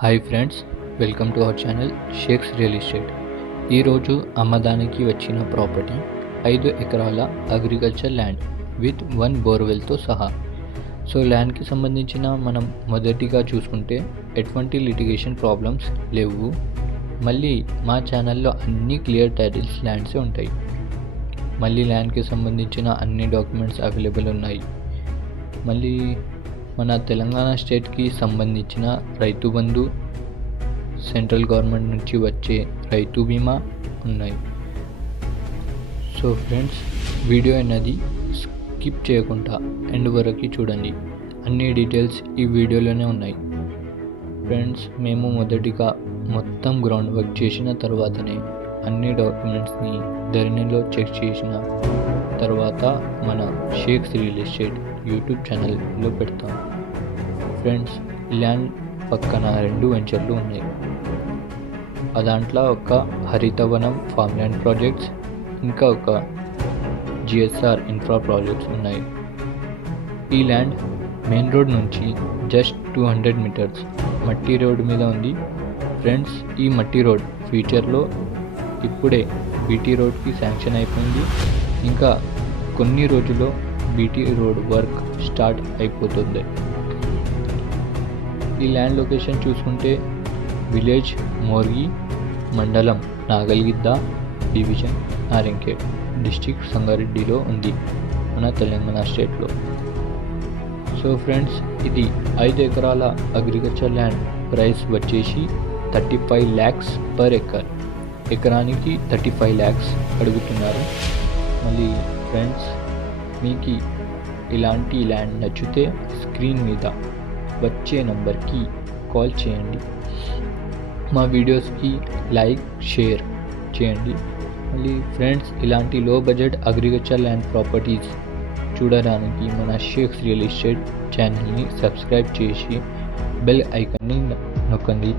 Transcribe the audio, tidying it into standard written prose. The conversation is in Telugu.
Hi friends, welcome to our channel shakes real estate. ఈరోజు అమ్మదానికి వచ్చిన ప్రాపర్టీ 5 ఎకరాల అగ్రికల్చర్ ల్యాండ్ విత్ 1 బోర్వెల్తో సహా. సో ల్యాండ్కి సంబంధించిన మనం మొదటిగా చూసుకుంటే ఎటువంటి లిటిగేషన్ ప్రాబ్లమ్స్ లేవు. మళ్ళీ మా ఛానల్లో అన్ని క్లియర్ టైటిల్స్ ల్యాండ్సే ఉంటాయి. మళ్ళీ ల్యాండ్కి సంబంధించిన అన్ని డాక్యుమెంట్స్ అవైలబుల్ ఉన్నాయి. మళ్ళీ మన తెలంగాణ స్టేట్కి సంబంధించిన రైతు బంధు, సెంట్రల్ గవర్నమెంట్ నుంచి వచ్చే రైతు బీమా ఉన్నాయి. సో ఫ్రెండ్స్, వీడియో అనేది స్కిప్ చేయకుండా ఎండ్ వరకు చూడండి. అన్ని డీటెయిల్స్ ఈ వీడియోలోనే ఉన్నాయి. ఫ్రెండ్స్, మేము మొదటిగా మొత్తం గ్రౌండ్ వర్క్ చేసిన తర్వాతనే అన్ని డాక్యుమెంట్స్ని ధరణిలో చెక్ చేసిన తర్వాత మన షేక్స్ రియల్ ఎస్టేట్ యూట్యూబ్ ఛానల్లో పెడతాం. ఫ్రెండ్స్, ల్యాండ్ పక్కన 2 వెంచర్లు ఉన్నాయి. దాంట్లో ఒక హరితవనం ఫామ్ ల్యాండ్ ప్రాజెక్ట్స్, ఇంకా ఒక జిఎస్ఆర్ ఇన్ఫ్రా ప్రాజెక్ట్స్ ఉన్నాయి. ఈ ల్యాండ్ మెయిన్ రోడ్ నుంచి జస్ట్ 200 మీటర్స్ మట్టి రోడ్ మీద ఉంది. ఫ్రెండ్స్, ఈ మట్టి రోడ్ ఫ్యూచర్లో ఇప్పుడే బీటీ రోడ్కి శాంక్షన్ అయిపోయింది. ఇంకా కొన్ని రోజుల్లో బీటీ రోడ్ వర్క్ స్టార్ట్ అయిపోతుంది. ఈ ల్యాండ్ లొకేషన్ చూసుకుంటే విలేజ్ మోర్గి, మండలం నాగల్గిద్ద, డివిజన్ నారింకేడ్, డిస్ట్రిక్ట్ సంగారెడ్డిలో ఉంది, మన తెలంగాణ స్టేట్లో. సో ఫ్రెండ్స్, ఇది 5 ఎకరాల అగ్రికల్చర్ ల్యాండ్ ప్రైస్ వచ్చేసి 35 lakhs పర్ ఎకర్. ఎకరానికి 35 lakhs అడుగుతున్నారు. మళ్ళీ ఫ్రెండ్స్, మీకు ఇలాంటి ల్యాండ్ నచ్చితే స్క్రీన్ మీద వచ్చే నంబర్కి కాల్ చేయండి. మా వీడియోస్కి లైక్, షేర్ చేయండి. మళ్ళీ ఫ్రెండ్స్, ఇలాంటి లో బడ్జెట్ అగ్రికల్చర్ ల్యాండ్ ప్రాపర్టీస్ చూడడానికి మన షేక్స్ రియల్ ఎస్టేట్ ఛానల్ని సబ్స్క్రైబ్ చేసి బెల్ ఐకాన్ని నొక్కండి.